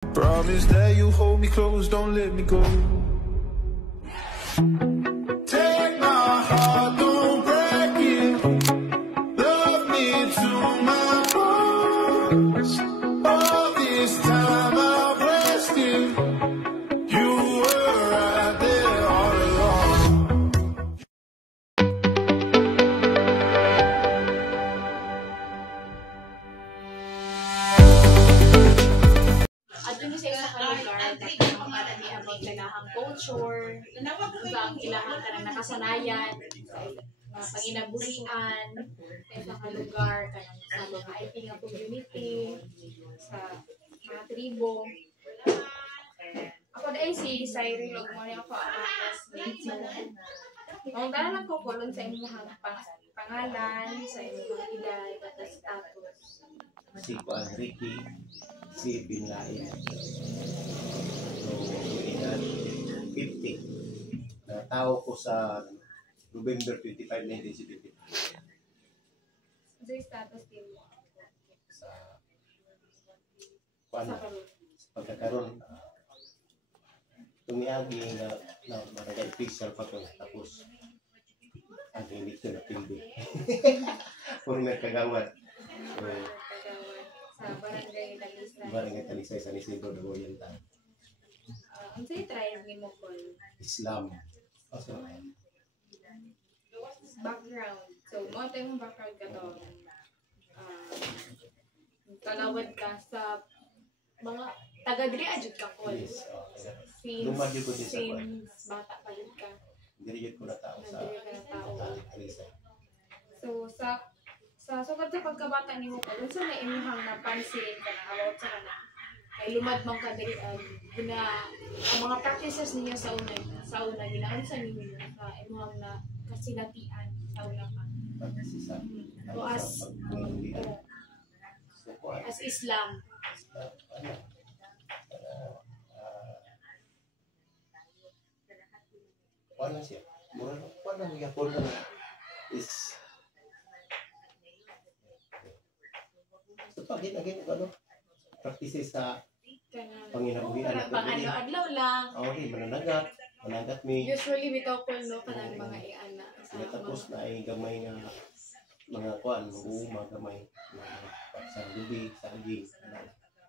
Promise that you hold me close, don't let me go. Take my heart, don't break it. Love me to my bones. All this time I've wasted. You were right there all along. At dun sa isa ka lugar, para di habang ilahang culture, ang ilahang kanang nakasanayan, mga panginabuhian, sa isa ka lugar, kanang sa mga IT nga community, sa mga tribo. Ako dahil si Cyril, og mo niya ako ang classmate. So, kung lang ko kulon sa inyong pangalan, sa inyong edad, at status. Si Kuan Ricky, si Binlain. So, edad 50. Natao ko sa November 25, 1975. Ano yung status din mo? Sa Kuan, sa pagkakaroon. Tumiagi na maragay official pa ko. Tapos, ang hindi ko na pildo. Former kagawad. So, sa Barangay Talisay. Barangay Talisay, San Isidro de Oriental. Ang sa'yo tribe ni mo ko? Islam. Also, Background. So, mo tayo mong background ka to. Kalawad ka sa mga taga-diri adjud ka ko. yes. Since ko din sa Kuan. bata pa rin ka. Dirigit ko na tao sa Talisay. So, sa sugad sa pagkabata ni mo ko, unsa na imong napansin ka na about sa kana? Kay lumad man ka diri ang mga practices ninyo sa una ginaunsa ninyo sa imong na kasinatian sa una pa. O as Islam. Wala siya. Wala mo yapon na is so pag ginagin ano practices sa panginabuhian na Pang-adlaw lang. okay, mananagat mi. Usually bitaw ko no kanang mga iana sa Tapos na ay gamay nga mga kuan, gamay sa gabi, sa aging.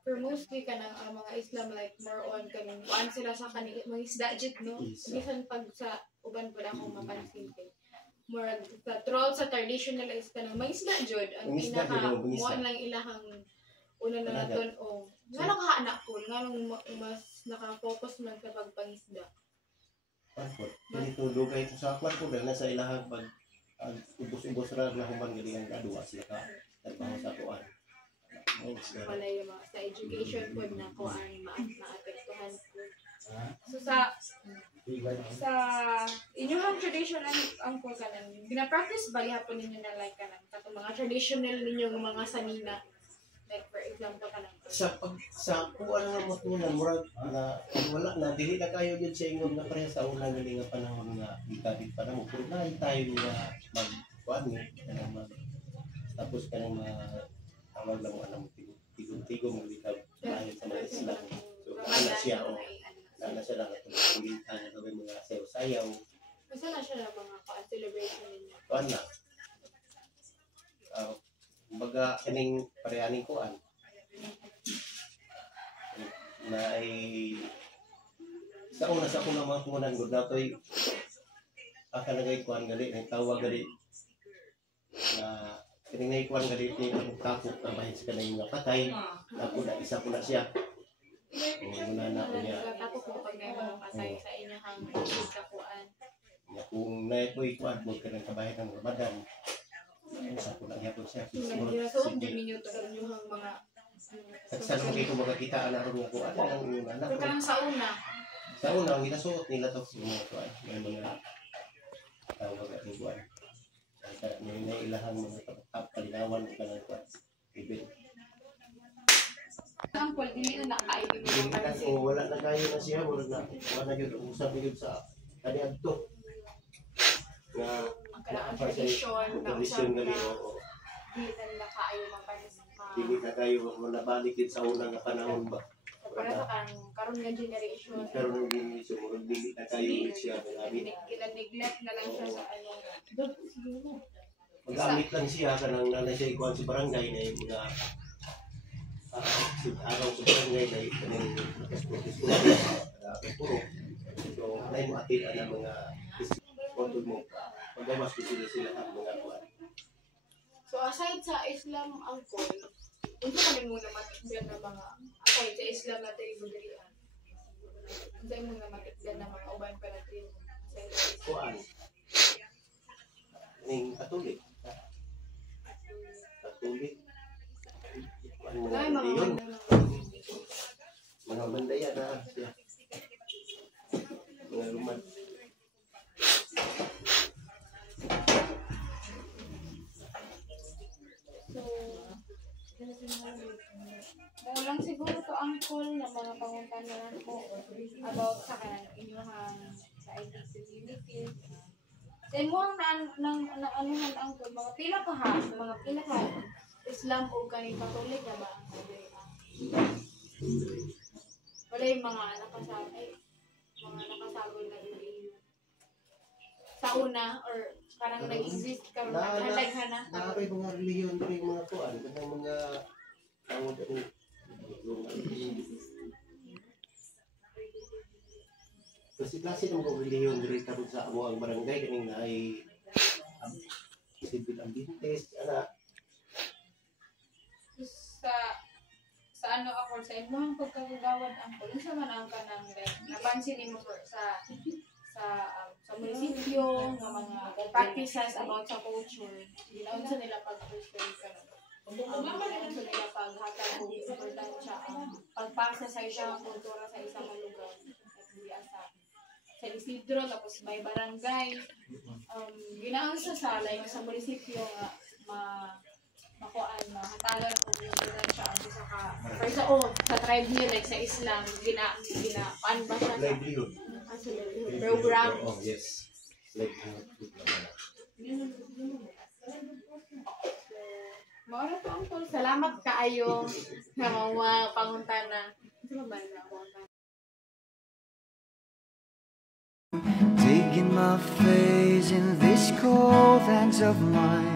For mostly kanang mga Islam like more on kanang kuan sila sa kanila mga isda jud no. Bisan pag sa uban pud ako mapansin kay more sa throughout sa traditional is kanang mga isda jud ang pinaka mo lang ilahang una na naton o ngano ka anak ko nganong mas naka-focus man sa pagpangisda. Passport. Dito dugay ito sa kwan ko dahil nasa ilahang pag ubos-ubos ra na human gali ang kadua sila ka trabaho sa kuan. Wala yung mga sa education po na kuan maapektuhan po. So sa inyong tradition ang po kanang gina-practice ba gihapon ninyo na like kanang katong mga traditional ninyong mga sanina like for example kanang sa kuan nga mo tunan murag na wala na dili na kayo gyud sa ingon na pareha sa unang gali nga panahon nga gikabit pa na mo pero na tayo nga mag kuan ni kanang mag tapos kanang tawag lang mo anong tigong-tigong mo dito dahil sa mga Islam. So, ana siya o ana siya lang itong kulitan na gawin mga sayaw-sayaw. Kasi na siya lang mga celebration ninyo. Kuan na. Baga, kaning parehaning kuan. Na ay sa una sa akong mga kungan gud natoy aka nagay kuan gali ang tawag gali na kining naikuan gali ni ang takot na bahin sa kanang mga patay ako na isa ko na siya muna na ko niya takot mo pag may mga patay sa inyong kakuan kung naikoy kuan mo kanang kabahin ng Ramadan isa ko na gyapon siya so di ninyo tagal yung mga sa nung kay ko makakita ana ron nga kuan ang anak ko sa una ang ginasuot nila to mga kuan may mga tawag ang kuan may ilahang mga palinawan ko kanang kuan ibig ang pol dili na nakaibig mo kasi wala na kayo na siya wala gyud usab gyud sa kaniadto nga ang tradition gali dili na kaayo mapanis dili na kayo nabalik din sa unang panahon ba para sa karon nga generation. Karon ng generation mo dili na kayo siya gamit. Neglect na lang siya sa ano. Magamit lang siya kanang nanay siya ikuan si barangay na yung mga araw sa barangay na yung kanang puro. So, nay mo atin ang mga kontod mo. Pagdamas ko sila ang mga kuan. So aside sa Islam angkol, unsa kami muna matigdan na mga aside sa Islam na teritorial. Unsa mo na matigdan na mga uban pa natin sa Islam. Kuan. Ning Katolik. Katolik. Kuan mo Ay, mga yun. banda na. Mga bandaya na siya. Mga lumad. So, lang siguro to angkol na mga pangutanan ko about sa inyong sa ID community. Sa inyong anuhan angkol, mga pila ka Islam o kaning Katolik na ba ang wala yung mga nakasabol na religion. Sa una, or parang nag-exist ka rin, naghalag na. Nakakay mga reliyon rin yung mga kuan, mga tawag ang klase ng mga reliyon rin karon sa amo ang barangay kaning na ay civil ambientes ana Sa ano ako sa imong pagkagawad ang unsa man ang kanang napansin nimo sa munisipyo nga mga practices about sa culture. Unsa nila pag-preserve karon. Unsa nila paghatag og importansya ang pagpasa sa isang kultura sa isang lugar. Sa Isidro tapos may barangay. Ginaon sa like sa munisipyo nga mahatalan ko yung siya ang isa ka for sa tribe niya like sa Islam paan ba siya livelihood program. Oh yes, livelihood. Maura po ang tol. Salamat kaayo nga mga pangutana. Ano ba na pangutana? Digging my face in these cold hands of mine.